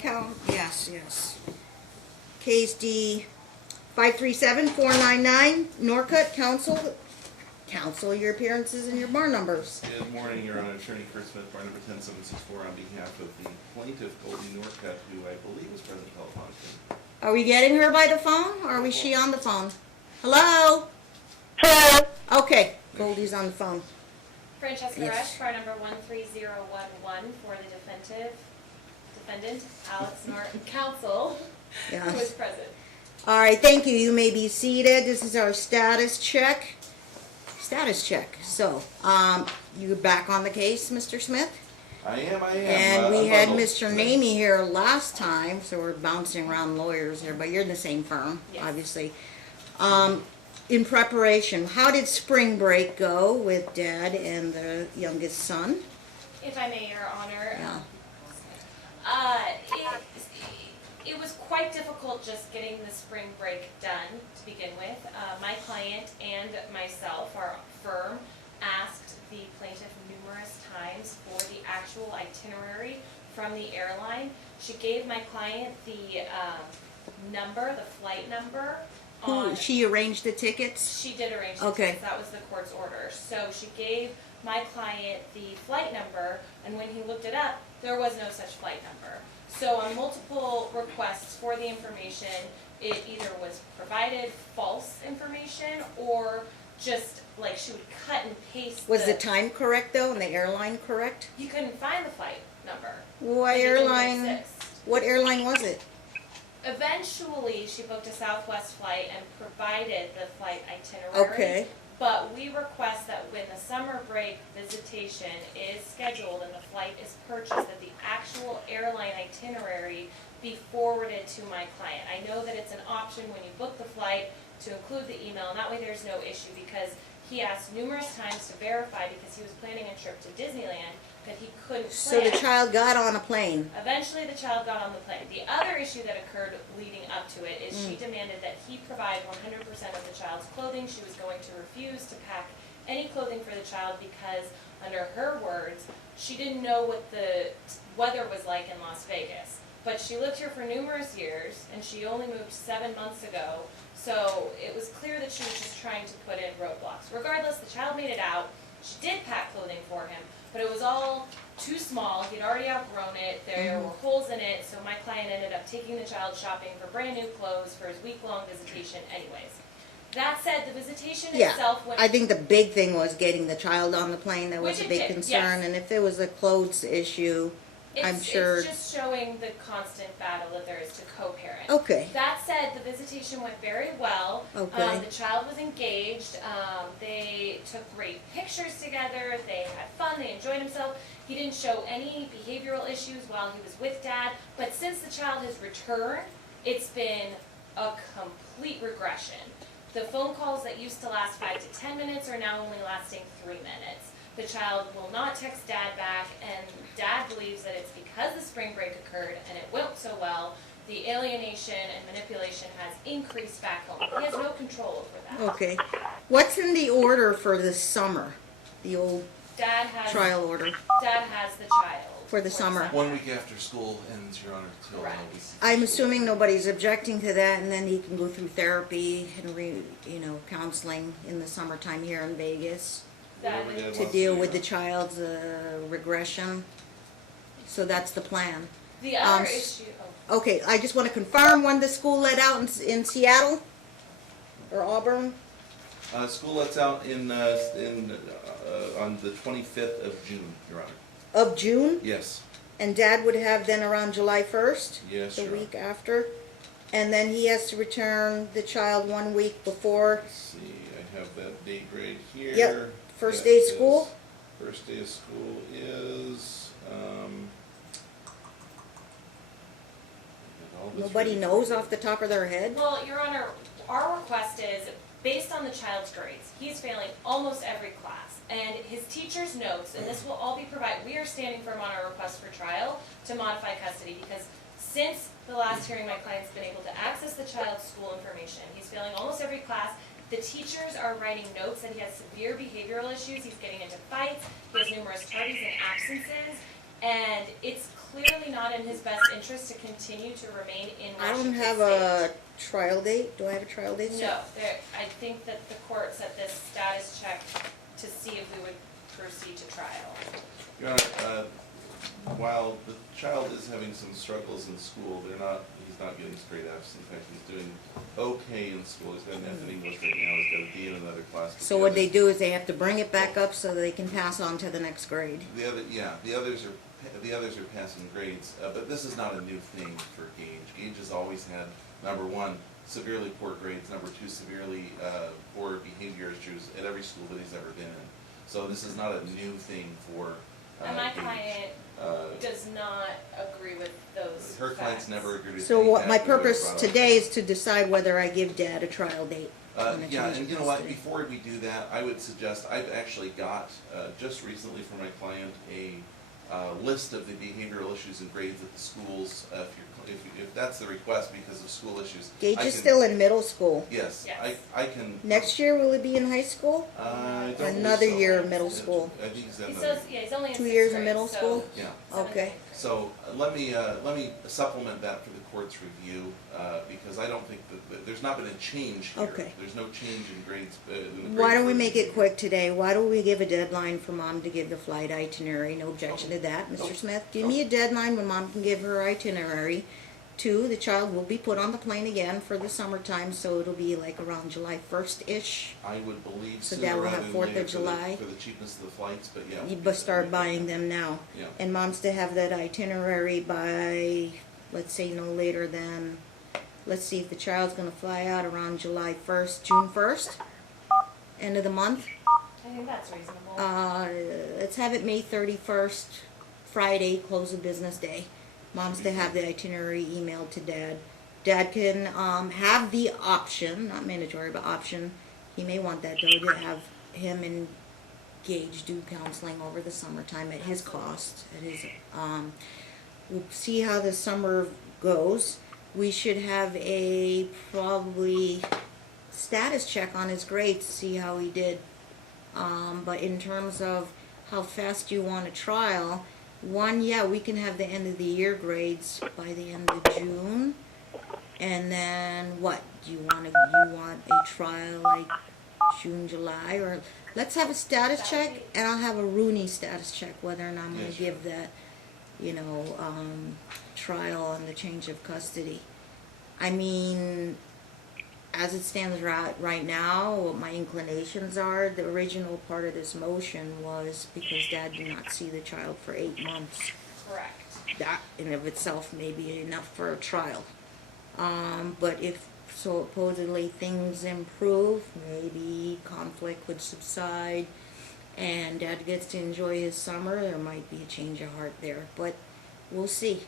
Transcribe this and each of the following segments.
Count, yes. Case D 537499, Norcutt, counsel your appearances and your bar numbers. Good morning, Your Honor. Attorney Kurt Smith, bar number 10764, on behalf of the plaintiff, Goldie Norcutt, who I believe was present telephonically. Are we getting her by the phone, or is she on the phone? Hello? Hello. Okay, Goldie's on the phone. Francesca Yes. Resch, bar number 13011 for the defendant, Alex Norton, counsel, who is Yes. present. All right, thank you. You may be seated. This is our status check. So, you're back on the case, Mr. Smith? I am. And we had unbundled. Mr. Namey here last time, so we're bouncing around lawyers here, but you're in the same firm, Yes. obviously. In preparation, how did spring break go with Dad and the youngest son? If I may, Your Honor, Yeah. it was quite difficult just getting the spring break done to begin with. My client and myself, our firm, asked the plaintiff numerous times for the actual itinerary from the airline. She gave my client the flight number. She arranged the tickets? She did arrange the Okay. tickets. That was the court's order. So she gave my client the flight number, and when he looked it up, there was no such flight number. So on multiple requests for the information, it either was provided false information or just like she would cut and paste. Was the time correct though, and the airline correct? You couldn't find the flight number. What It didn't airline? exist. What airline was it? Eventually, she booked a Southwest flight and provided the flight itinerary. Okay. But we request that when the summer break visitation is scheduled and the flight is purchased, that the actual airline itinerary be forwarded to my client. I know that it's an option when you book the flight to include the email, and that way there's no issue, because he asked numerous times to verify, because he was planning a trip to Disneyland, that he couldn't So plan. the child got on a plane. Eventually, the child got on the plane. The other issue that occurred leading up to it is she demanded that he provide 100% of the child's clothing. She was going to refuse to pack any clothing for the child because, under her words, she didn't know what the weather was like in Las Vegas. But she lived here for numerous years, and she only moved 7 months ago, so it was clear that she was just trying to put in roadblocks. Regardless, the child made it out. She did pack clothing for him, but it was all too small. He'd already outgrown it. There were holes in it, so my client ended up taking the child shopping for brand new clothes for his week-long visitation anyways. That said, the visitation itself went... I think the big thing was getting the child on the plane. That was Which a it big did, concern. yes. And if it was a clothes issue, I'm sure. It's just showing the constant battle that there is to co-parent. Okay. That said, the visitation went very well. Okay. The child was engaged. They took great pictures together. They had fun. They enjoyed himself. He didn't show any behavioral issues while he was with Dad. But since the child has returned, it's been a complete regression. The phone calls that used to last 5 to 10 minutes are now only lasting 3 minutes. The child will not text Dad back, and Dad believes that it's because the spring break occurred and it went so well, the alienation and manipulation has increased back home. He has no control over that. Okay. What's in the order for this summer? The old Dad has trial order Dad has the child for the summer. 1 week after school ends, Your Honor, till Correct. we... I'm assuming nobody's objecting to that, and then he can go through therapy and counseling in the summertime here in Vegas That Whatever Dad is, to wants deal do, with the Your child's regression. So that's the plan. the other Um, issue. Okay, I just want to confirm when the school let out in Seattle or Auburn. Honor. School lets out on the 25th of June, Your Honor. Of June, Yes. and Dad would have then around July 1st, Yes, the Your Honor. week after. And then he has to return the child 1 week before. Let's see, I have that date right here. Yep. First That day of is- school? First day of school is, all this Nobody ready. knows off the top of their head. Well, Your Honor, our request is, based on the child's grades, he's failing almost every class. And his teacher's notes, and this will all be provided, we are standing firm on our request for trial to modify custody, because since the last hearing, my client's been able to access the child's school information. He's failing almost every class. The teachers are writing notes that he has severe behavioral issues. He's getting into fights. He has numerous tardies and absences. And it's clearly not in his best interest to continue to remain in I Washington don't have State. a trial date. Do I have a trial date? No, I think that the court set this status check to see if we would proceed to trial. Your Honor, while the child is having some struggles in school, he's not getting straight F's. In fact, he's doing okay in school. He's got an F in English right now. He's got a D in another class. But So what they do is they have to bring it back up so they can pass on to the next grade. The others are passing grades, but this is not a new thing for Gage. Gage has always had, number one, severely poor grades, number two, severely poor behavior issues at every school that he's ever been in. So this is not a new thing for And my Gage. client does not agree with those Her clients facts. never agreed with So any what my facts that were purpose brought up. today is to decide whether I give Dad a trial date. on the Yeah, change and of you know what, custody. before we do that, I would suggest, I've actually got, just recently for my client, a list of the behavioral issues and grades at the schools, if that's the request because of school issues. Gage I is can- still in middle school. Yes, Yes. I can. Next year, will it be in high school? I don't Or believe another so. year of middle Yeah, school? I think he's at He another. says, yeah, he's only in 2 sixth years of grade, middle so school? Yeah. seventh Okay. grade. So let me supplement that for the court's review, because I don't think that, there's not been a change here. Okay. There's no change in grades. Why don't we make it quick today? Why don't we give a deadline for Mom to give the flight itinerary? No objection to that. Mr. Smith, give me a deadline when Mom can give her itinerary. 2, the child will be put on the plane again for the summertime, so it'll be like around July 1st-ish. I would believe So sooner that will rather have than 4th of later July. for the cheapness of the flights, but yeah. You must start buying them now. Yeah. And Mom's to have that itinerary by, let's say, no later than, let's see if the child's going to fly out around July 1st, June 1st, end of the month. I think that's reasonable. Let's have it May 31st, Friday, close of business day. Mom's to have the itinerary emailed to Dad. Dad can have the option, not mandatory, but option. He may want that though, to have him and Gage do counseling over the summertime at his cost. At his, we'll see how the summer goes. We should have a probably status check on his grades to see how he did. But in terms of how fast you want a trial, yeah, we can have the end of the year grades by the end of June. And then what? Do you want a trial like June, July, or let's have a status check, and I'll have a Rooney status check whether or not I'm going to give that, trial on the change of custody. I mean, as it stands right now, what my inclinations are, the original part of this motion was because Dad did not see the child for 8 months. Correct. That in of itself may be enough for a trial. But if supposedly things improve, maybe conflict would subside and Dad gets to enjoy his summer, there might be a change of heart there. But we'll see.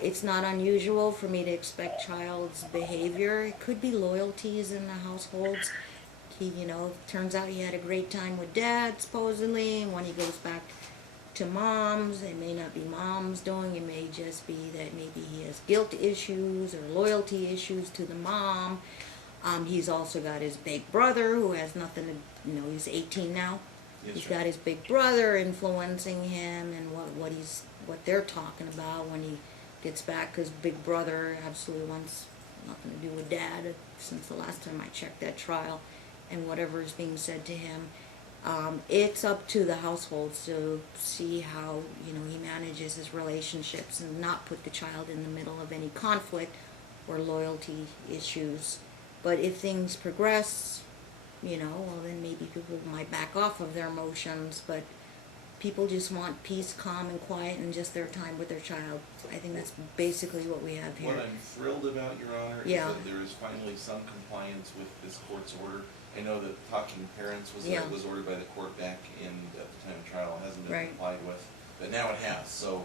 It's not unusual for me to expect child's behavior. It could be loyalties in the households. He, turns out he had a great time with Dad, supposedly, and when he goes back to Mom's, it may not be Mom's doing, it may just be that maybe he has guilt issues or loyalty issues to the mom. He's also got his big brother who has nothing to, he's 18 now. Yes, He's sir. got his big brother influencing him and what they're talking about when he gets back, because big brother absolutely wants nothing to do with Dad since the last time I checked that trial, and whatever is being said to him. It's up to the households to see how he manages his relationships and not put the child in the middle of any conflict or loyalty issues. But if things progress, well, then maybe people might back off of their emotions, but people just want peace, calm, and quiet, and just their time with their child. I think that's basically what we have here. What I'm thrilled about, Your Honor, is Yeah. that there is finally some compliance with this court's order. I know that talking parents was Yeah. was ordered by the court back at the time of trial. It hasn't been Right. complied with, but now it has. So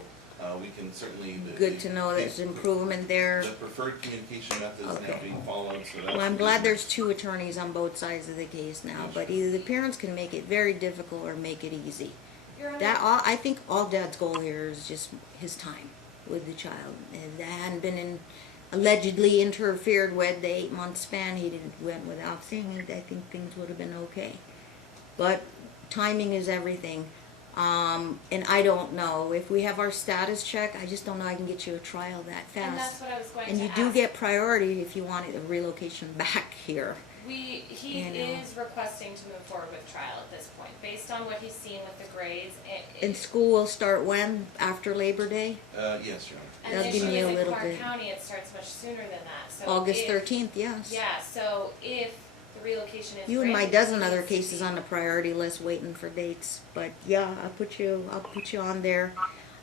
we can certainly. Good to know there's improvement there. The preferred communication method is now Okay. being followed. So that's Well, I'm glad there's 2 attorneys on both sides of the case now, but either the parents can make it very difficult or make it easy. Your Honor, I think all Dad's goal here is just his time with the child. If that hadn't been allegedly interfered with the 8-month span, went without seeing it, I think things would have been okay. But timing is everything. And I don't know if we have our status check. I just don't know I can get you a trial that fast. And that's what I was going And to you ask. do get priority if you want a relocation back here. He You know. is requesting to move forward with trial at this point, based on what he's seen with the grades. And school will start when? After Labor Day? Yes, Your Honor. And That'll the give issue me a is in little Clark bit. County, it starts much sooner than that. So August if- 13th, yes. Yeah, so if the relocation is You and my granted, dozen he other needs to cases be- on the priority list waiting for dates. But yeah, I'll put you on there.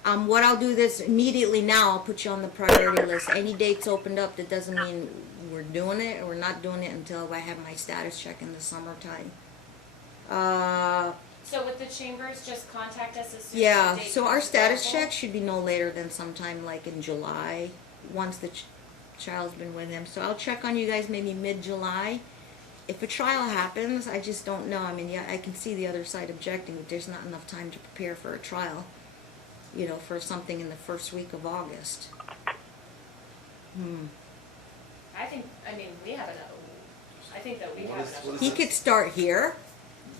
What I'll do this immediately now, I'll put you on the priority list. Any dates opened up, that doesn't mean we're doing it, or we're not doing it until I have my status check in the summertime. So with the chambers, just contact us as soon Yeah, as the date so our becomes status available. check should be no later than sometime like in July, once the child's been with him. So I'll check on you guys maybe mid-July. If a trial happens, I just don't know. I mean, yeah, I can see the other side objecting that there's not enough time to prepare for a trial, you know, for something in the first week of August. I mean, we have enough. I think that we What have is- enough. what is He it? could start here,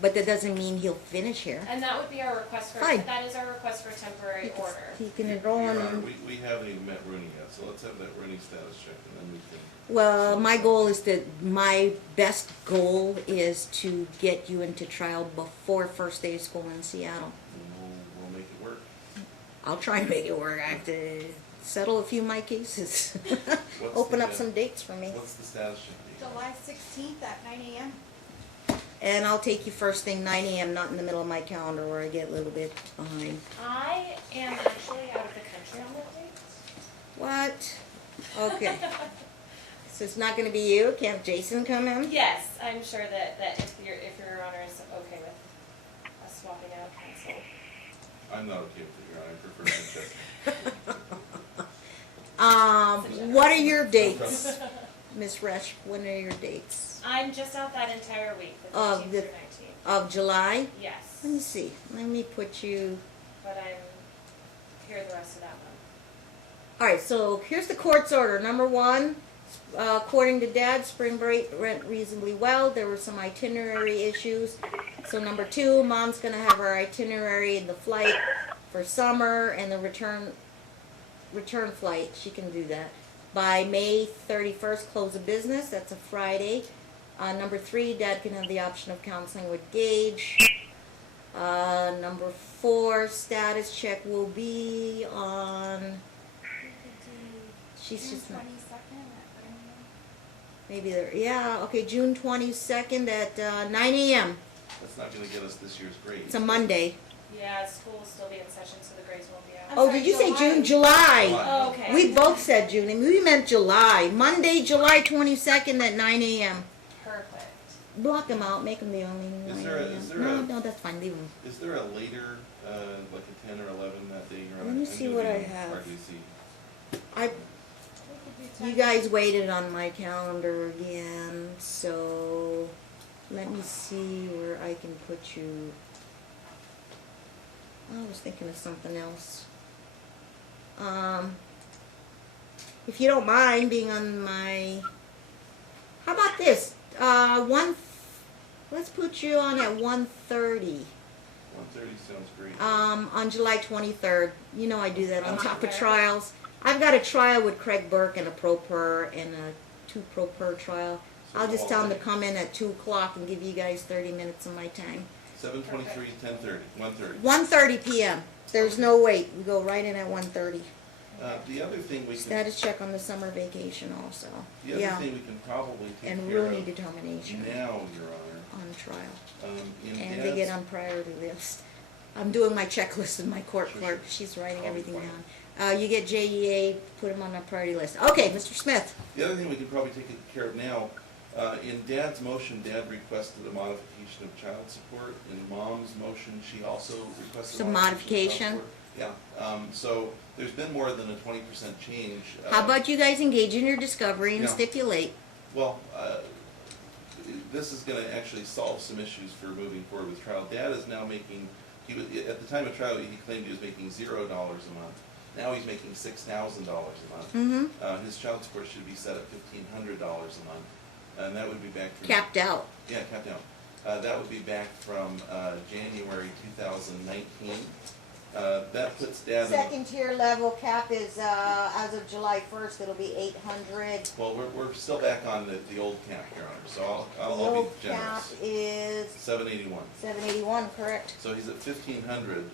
but that doesn't mean he'll finish here. And that would be our request for, Fine. that is our request for a temporary order. He can enroll Your in. Honor, we haven't even met Rooney yet, so let's have that Rooney status check and then we can. Well, my goal is my best goal is to get you into trial before first day of school in Seattle. We'll make it work. I'll try and make it work. I have to settle a few of my cases. What's Open the, up some dates for me. What's the status check date? July 16th at 9 a.m. And I'll take you first thing 9 a.m., not in the middle of my calendar where I get a little bit behind. I am actually out of the country on that date. What? Okay. So it's not going to be you? Can't Jason come in? Yes, I'm sure that if your honor is okay with us swapping out counsel. I'm not okay with it, Your Honor. I prefer to check. What are your dates? Miss Resch, when are your dates? I'm just out that entire week, the Of 15th the- through 19th. Of July? Yes, Let me see. Let me put you... but I'm here the rest of that month. Alright, so here's the court's order. Number one, according to Dad, spring break went reasonably well. There were some itinerary issues. So number two, Mom's going to have her itinerary and the flight for summer and the return flight. She can do that. By May 31st, close of business. That's a Friday. Number three, Dad can have the option of counseling with Gage. Number four, status check will be on... She's June just not... 22nd at 9 a.m. Maybe there... Yeah, okay, June 22nd at 9 a.m. That's not gonna get us this year's grades. It's a Monday. Yeah, school will still be in session, so the grades won't be out. I'm Oh, sorry, did you say July. June? July. July. Oh, okay. We both said June, and we meant July. Monday, July 22nd at 9 a.m. Perfect. Block them out, make them the only 9 there a- a.m. is there No, a- no, that's fine, leave them. Is there a later, like a 10 or 11 that day, Your Honor? Let me I'm see gonna what be I in have. RDC. I, We could do you 10. guys waited on my calendar again, so let me see where I can put you. I was thinking of something else. If you don't mind being on my, how about this? Let's put you on at 1:30. 1:30 sounds great. On July 23rd. You know I do that on top of Okay. trials. I've got a trial with Craig Burke and a pro per and a 2 pro per trial. I'll just tell him to come in at 2 o'clock and give you guys 30 minutes of my time. 7:23, 10:30, 1:30. 1:30 p.m. There's no wait. We go right in at 1:30. The other thing we can, Status check on the summer vacation also. the other Yeah. thing we can probably take And care Rooney of determination now, Your Honor, on trial. in And they get Dad's, on priority list. I'm doing my checklist with my court Sure, clerk. sure. She's writing Oh, everything fine. down. You get JEA, put them on a priority list. Okay, Mr. Smith. the other thing we can probably take care of now, in Dad's motion, Dad requested a modification of child support. In Mom's motion, she also requested a Some modification of modification? child support. Yeah, so there's been more than a 20% change. How about you guys engage in your discovery and Yeah. stipulate? Well, this is gonna actually solve some issues for moving forward with trial. Dad is now making, at the time of trial, he claimed he was making $0 a month. Now he's making $6,000 a month. Mm-hmm. His child support should be set at $1,500 a month, and that would be back to. Capped out. Yeah, capped out. That would be back from January 2019. That puts Dad in Second tier level cap is, as of July 1st, it'll be 800. well, we're still back on the old cap, Your Honor, so The I'll be old cap generous. is 781. 781, correct. So he's at 1,500.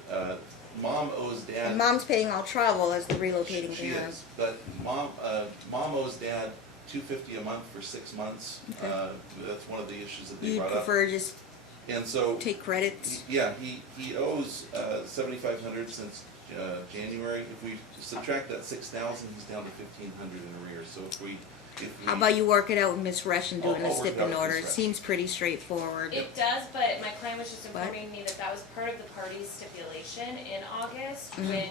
Mom owes Dad. And mom's paying all travel as the relocating She parent. is, but mom owes Dad $250 a month for 6 months. Okay. That's one of the issues that they You brought prefer up. just And so, take credits? yeah, he owes $7,500 since January. If we subtract that 6,000, he's down to 1,500 in arrears. So if we How about you work it out with Miss Resch and do it in a I'll work it out stipend with order? Miss It Resch. seems pretty straightforward. It does, but my client was just What? informing me that that was part of the parties' stipulation in August Mhm. when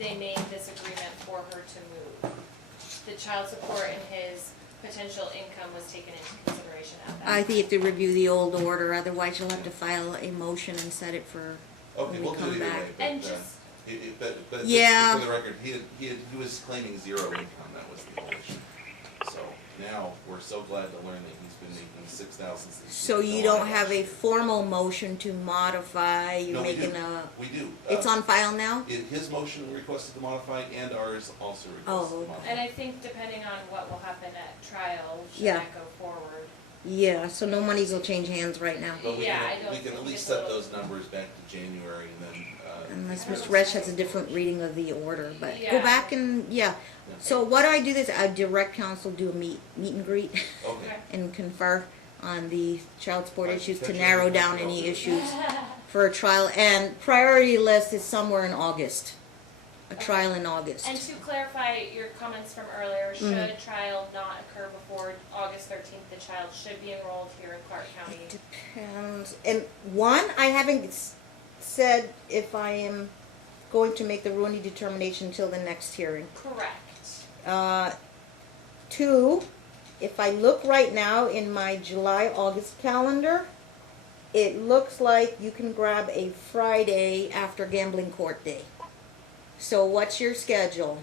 they made this agreement for her to move. The child support and his potential income was taken into consideration at that. I think you have to review the old order, otherwise you'll have to file a motion and set it for okay, when we we'll do come it either back. way. But, And just- but just Yeah. for the record, he was claiming zero income. That was the whole issue. So now we're so glad to learn that he's been making 6,000. So you don't have a formal motion to modify, you're No, we making do. a, We do. it's on file now? His motion requested to modify, and ours also requested Oh, to okay. modify. And I think depending on what will happen at trial, should Yeah. that go forward. Yeah, so no monies will change hands right now. But we Yeah, can, I don't we can at think least it's set a little- those numbers back to January and then. Unless Mr. Resch has a different reading of the order, but go Yeah. back and, yeah. So what I do is I direct counsel, do a meet and greet Okay. and confer on the child support Right, issues to that's narrow right. down I'll any do it. issues for a trial. And priority list is somewhere in August. A trial in August. And to clarify your comments from earlier, Mhm. should trial not occur before August 13th, the child should be enrolled here in Clark County. Depends. And one, I haven't said if I am going to make the ruling determination until the next hearing. Correct. Two, if I look right now in my July-August calendar, it looks like you can grab a Friday after gambling court day. So what's your schedule?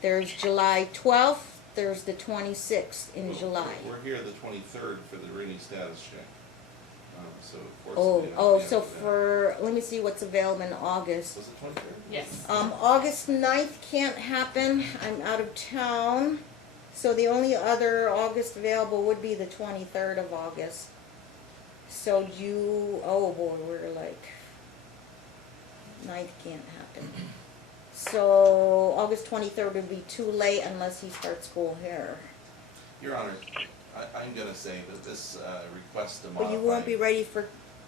There's July 12th, there's the 26th in July. We're here the 23rd for the Rainy status check. So of course. So for, let me see what's available in August. Was it 23rd? Yes. August 9th can't happen, I'm out of town. So the only other August available would be the 23rd of August. So oh boy, we're like, 9th can't happen. So August 23rd would be too late unless he starts school here. Your Honor, I'm gonna say that this request to modify. But you won't be ready for,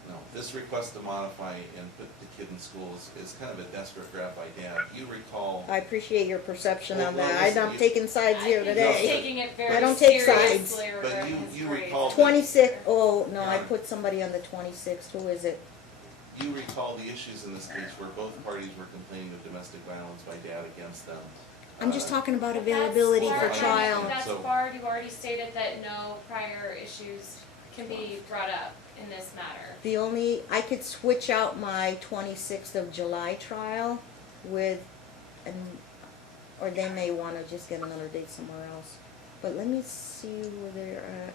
No, this request to modify and put the kid in school is kind of a desperate grab by Dad. You recall. I appreciate your perception on Well, that. listen, I'm you- taking sides here He's today. taking it very I don't take seriously sides. But regarding you- his you grades. recall- 26, oh, no, I Yeah. put somebody on the 26th, who is it? You recall the issues in this case where both parties were complaining of domestic violence by Dad against them. I'm just talking about But that's availability for barred- trial. That's So- barred, you've already stated that no prior issues can be brought up in this matter. The only, I could switch out my 26th of July trial with, or they may want to just get another date somewhere else. But let me see where they're at.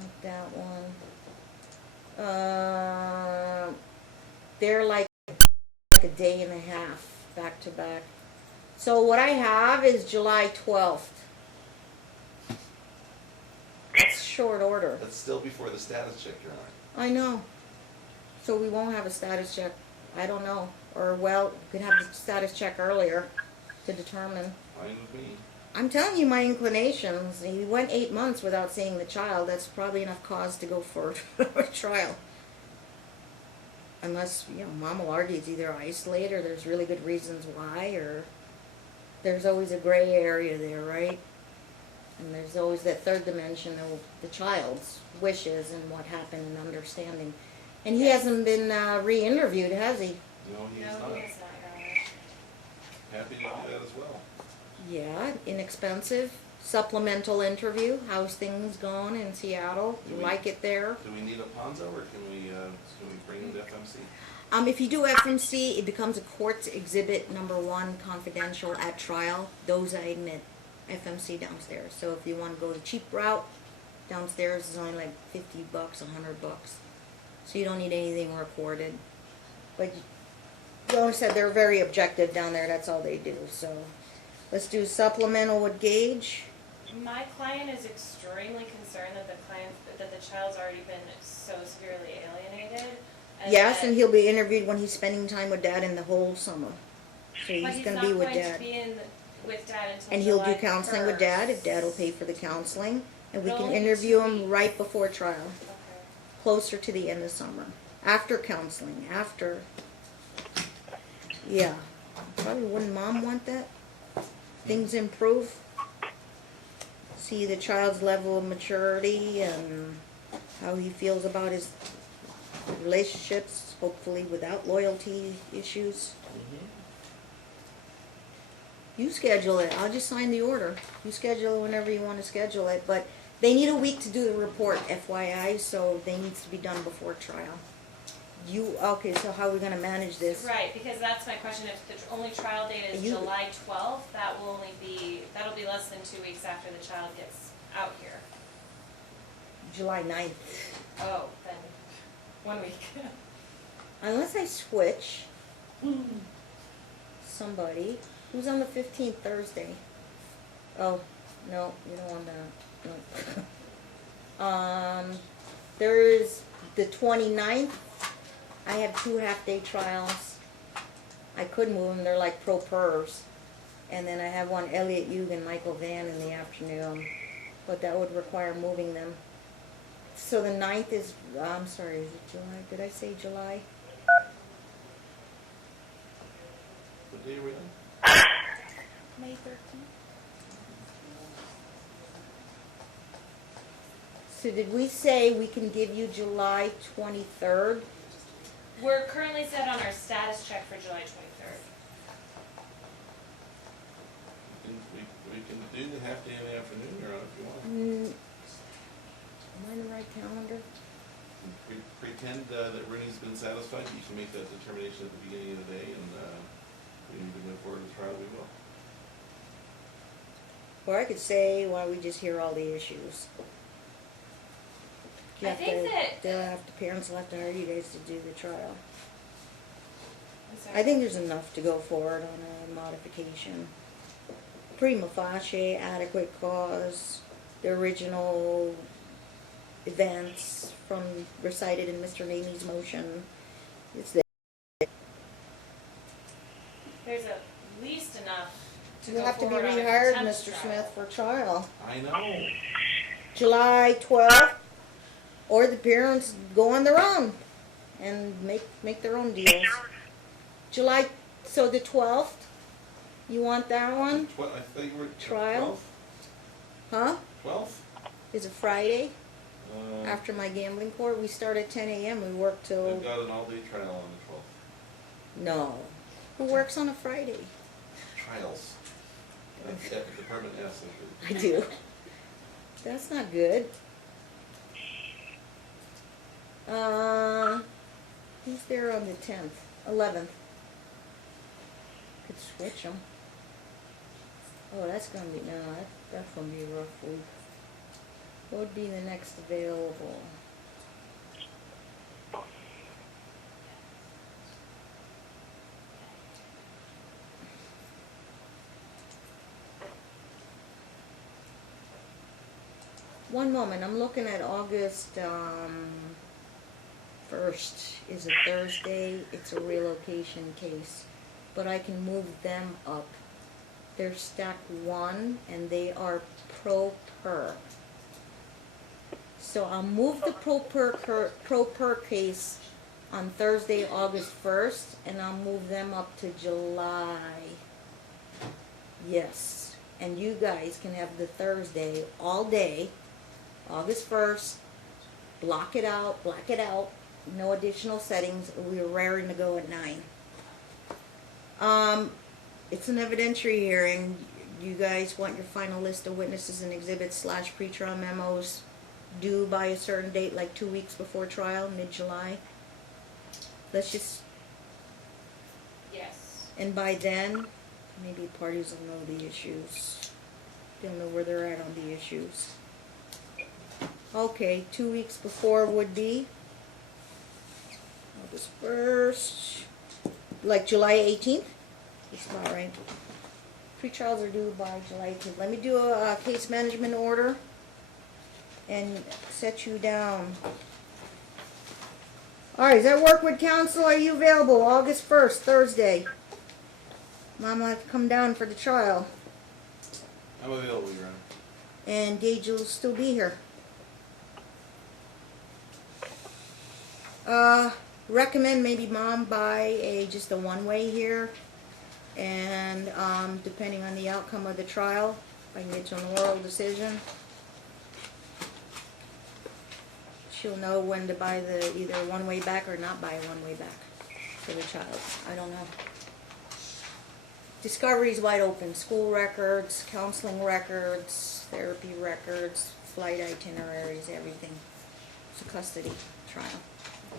Not that one. They're like a day and a half back to back. So what I have is July 12th. That's short order. That's still before the status check, Your Honor. I know. So we won't have a status check. I don't know. Or, well, we could have the status check earlier to determine. Fine with me. I'm telling you my inclinations. He went 8 months without seeing the child. That's probably enough cause to go for a trial. Unless, Mom will argue it's either isolated or there's really good reasons why, or there's always a gray area there, right? And there's always that third dimension of the child's wishes and what happened and understanding. And he hasn't been re-interviewed, has he? No, he is No, not. he is not, Your Honor. Happy to do that as well. Yeah, inexpensive. Supplemental interview. How's things going in Seattle? You like it there? Do we need a Ponzo or can we bring him to FMC? If you do FMC, it becomes a court exhibit #1, confidential at trial. Those I admit, FMC downstairs. So if you want to go the cheap route, Downstairs is only like $50, $100. So you don't need anything recorded. But you always said they're very objective down there, that's all they do, so. Let's do supplemental with Gage. My client is extremely concerned that the child's already been so severely alienated. Yes, that- and he'll be interviewed when he's spending time with Dad in the whole summer. So but he's gonna be with not going Dad. to be with Dad until And he'll do July counseling with Dad, if 1st. Dad will pay for the counseling. And we It'll can only be interview 2 him weeks. right before trial, Okay. closer to the end of summer. After counseling, after, yeah. Probably wouldn't Mom want that? Things improve. See the child's level of maturity and how he feels about his relationships, hopefully without loyalty issues. You schedule it. I'll just sign the order. You schedule it whenever you want to schedule it. But they need a week to do the report, FYI, so they needs to be done before trial. Okay, so how are we gonna manage this? Right, because that's my question. If the only trial date is You- July 12th, that'll be less than 2 weeks after the child gets out here. July 9th. Oh, then 1 week. Unless I switch somebody. Who's on the 15th, Thursday? Oh, no, you don't want that. No. There's the 29th. I have 2 half-day trials. I could move them, they're like pro pers. And then I have one Elliot Hugh and Michael Van in the afternoon. But that would require moving them. So the 9th is, I'm sorry, is it July? Did I say July? What day are we on? May 13th. So did we say we can give you July 23rd? We're currently set on our status check for July 23rd. We can do the half day in the afternoon or if you want. Am I in the right calendar? We pretend that Rennie's been satisfied, you can make that determination at the beginning of the day, and we need to move forward with trial, we will. Or I could say, why don't we just hear all the issues? You I have think to- that- the parents will have to hire you guys to do the trial. I'm sorry. I think there's enough to go forward on a modification. Prima facie, adequate cause, the original events from recited in Mr. Namie's motion. It's there. There's at least enough to You go have to be forward on a rehired, contempt Mr. trial. Smith, for trial. I know. July 12th, or the parents go on their own and make their own deals. July, so the 12th, you want that one? I thought you were. Trial? Huh? 12th? Is it Friday? After my gambling court, we start at 10 a.m. We work till, They've got an all-day trial on the 12th. no. Who works on a Friday? Trials. Department S, I I do. That's not good. Who's there on the 10th? 11th. Could switch them. Oh, that's gonna be, no, that's gonna be a rough week. What would be the next available? One moment, I'm looking at August, 1st is a Thursday, it's a relocation case, but I can move them up. They're stack 1 and they are pro per. So I'll move the pro per case on Thursday, August 1st, and I'll move them up to July. Yes, and you guys can have the Thursday all day, August 1st, block it out, black it out, no additional settings. We're raring to go at 9. It's an evidentiary hearing. You guys want your final list of witnesses and exhibits / pre-trial memos due by a certain date, like 2 weeks before trial, mid-July. Let's just, Yes. and by then, maybe parties will know the issues. They'll know where they're at on the issues. Okay, 2 weeks before would be August 1st, like July 18th? That's about right. Pre-trials are due by July 18th. Let me do a case management order and set you down. Alright, does that work with council? Are you available August 1st, Thursday? Mom will have to come down for the trial. I'm available, Your Honor. And Gage will still be here. Recommend maybe Mom buy just a one-way here. And depending on the outcome of the trial, if I can get to an oral decision, she'll know when to buy the either one-way back or not buy a one-way back for the child. I don't know. Discovery's wide open. School records, counseling records, therapy records, flight itineraries, everything. It's a custody trial.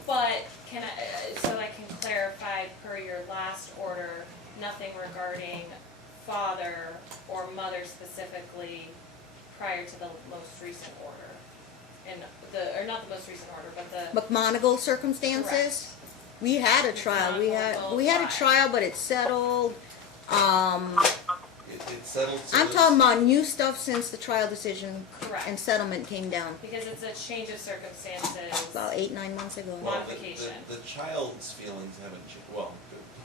But can I, so I can clarify per your last order, nothing regarding father or mother specifically prior to the most recent order? And or not the most recent order, but the... McMonigal circumstances? Correct. We had a trial. We had a trial, but it settled. It settled. So I'm talking about new stuff since the trial decision Correct. and settlement came down Because it's a change of circumstances. about 8-9 months ago. Well, Modification. the child's feelings haven't changed. Well,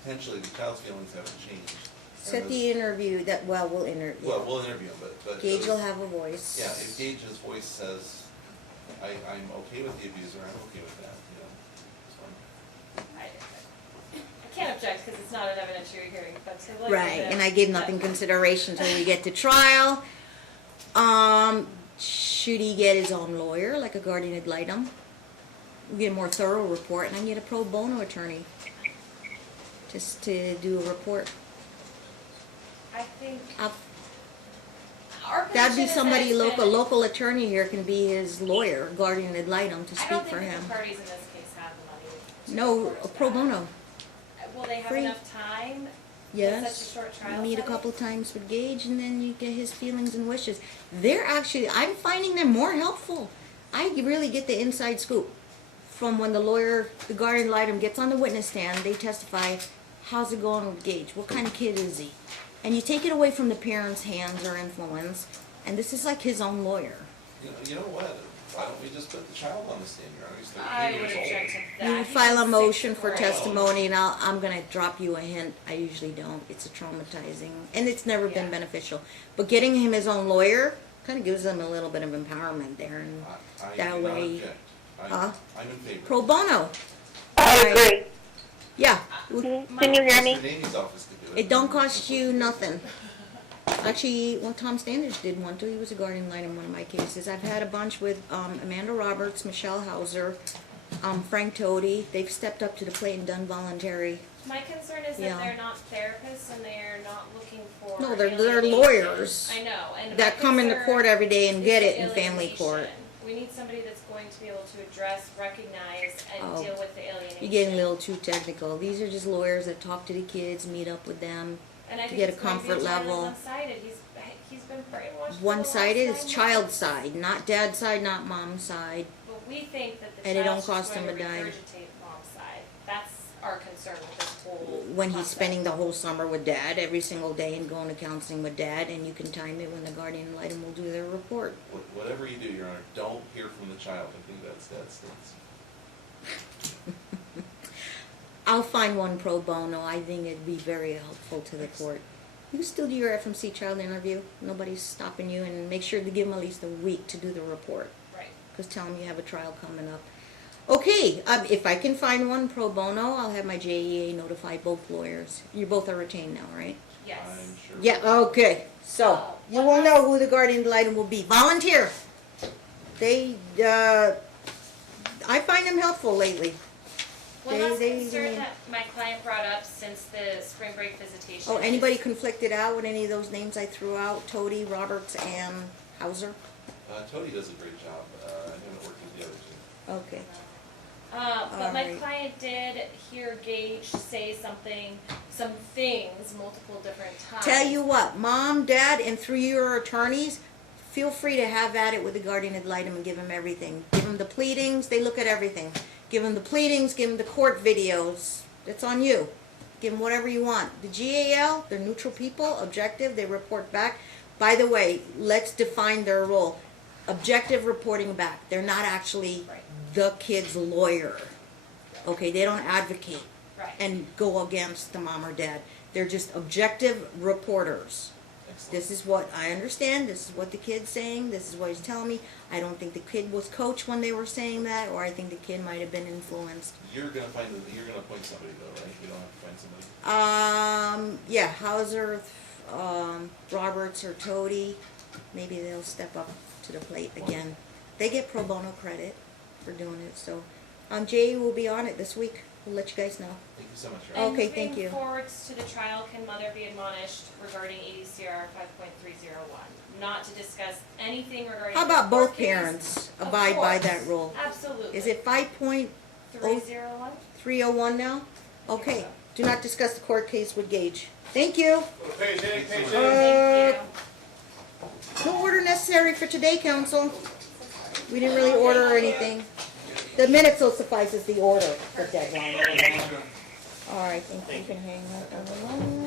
potentially the child's feelings haven't changed. Set And the interview that, well, we'll interview. Well, we'll interview him, but Gage will have a voice. Yeah, if Gage's voice says, I'm okay with the abuser, I'm okay with that, you know, it's fine. I can't object because it's not an evidentiary hearing, but to like. Right, and I give nothing consideration until we get to trial. Should he get his own lawyer, like a guardian ad litem? We get a more thorough report, and I can get a pro bono attorney just to do a report. I think. I'll- Our That'd be position is that somebody it's local. been- Local attorney here can be his lawyer, guardian ad litem, to I speak don't for think that him. the parties in this case have the money to No, enforce a pro that. bono. Will they have Free. enough time? Yes. With such a short trial Meet a setting? couple times with Gage, and then you get his feelings and wishes. They're actually, I'm finding them more helpful. I really get the inside scoop from when the lawyer, the guardian ad litem, gets on the witness stand. They testify. How's it going with Gage? What kind of kid is he? And you take it away from the parents' hands or influence, and this is like his own lawyer. You know what, why don't we just put the child on the stand, Your Honor, he's I 13 would years old. object to that. You would He's file a six motion for foot. testimony, and I'm gonna drop you a hint. I usually don't. It's a traumatizing, and it's never been Yeah. beneficial. But getting him his own lawyer kind of gives him a little bit of empowerment there, and I that do not way, object. huh? I'm in favor. pro bono. I Right. agree. Yeah, Can you hear me? Mr. Namey's office could do it. it don't cost you nothing. Actually, well, Tom Standish did one too. He was a guardian ad litem in one of my cases. I've had a bunch with Amanda Roberts, Michelle Hauser, Frank Toady. They've stepped up to the plate and done voluntary. My concern is Yeah. that they're not therapists and they are not looking for. No, they're alienation. lawyers I know, and that my come into concern court every day and is get the it in family court. alienation. We need somebody that's going to be able to address, recognize, and Oh. deal with the alienation. You're getting a little too technical. These are just lawyers that talk to the kids, meet up with them. And I to think get a it's going to be comfort entirely level. one-sided. He's been brainwashed. for One-sided the is last 9 child months. side, not dad's side, not mom's side. But we think that the And it don't child's cost just going him to a dime. regurgitate mom's side. That's our concern with this whole. When he's concept. spending the whole summer with dad, every single day, and going to counseling with dad, and you can time it when the guardian ad litem will do their report. Whatever you do, Your Honor, don't hear from the child, I think that's stance. I'll find one pro bono. I think it'd be very helpful to the court. You can still do your FMC child interview. Nobody's stopping you, and make sure to give them at least a week to do the report. Right. Because tell them you have a trial coming up. Okay, if I can find one pro bono, I'll have my JEA notify both lawyers. You both are retained now, right? Yes. I'm sure. Yeah, okay. So, you will know who the guardian ad litem will be. Volunteer. They, I find them helpful lately. One They- last they- concern that my client brought up since the spring break visitation. Oh, anybody is- conflicted out with any of those names I threw out? Toady, Roberts, and Hauser? Tony does a great job, I haven't worked with the other two. Okay. But my Alright. client did hear Gage say some things multiple different times. Tell you what, mom, dad, and through your attorneys, feel free to have at it with the guardian ad litem and give them everything. Give them the pleadings, they look at everything. Give them the pleadings, give them the court videos. It's on you. Give them whatever you want. The GAL, they're neutral people, objective, they report back. By the way, let's define their role. Objective reporting back. They're not actually Right. the kid's lawyer. Okay, they don't advocate Right. and go against the mom or dad. They're just objective reporters. Excellent. This is what I understand, this is what the kid's saying, this is what he's telling me. I don't think the kid was coached when they were saying that, or I think the kid might have been influenced. You're gonna appoint somebody though, right? You don't have to find somebody? Yeah, Hauser, Roberts or Toady, maybe they'll step up to the plate again. They get pro bono credit for doing it, so, Jay will be on it this week, we'll let you guys know. Thank you so much, Oh, Cheryl. okay, thank you. Moving forwards to the trial, can mother be admonished regarding EDCR 5.301? Not to discuss anything regarding. How the about court both case? parents Of abide by course. that rule? Absolutely. Is it 301? 5.301 now? Okay, do not discuss the court case with Gage. Thank you. Thank Uh, you. No order necessary for today, council. We didn't really order anything. The minutes will suffice as the order for deadline. All right, thank you. You can hang up on the line.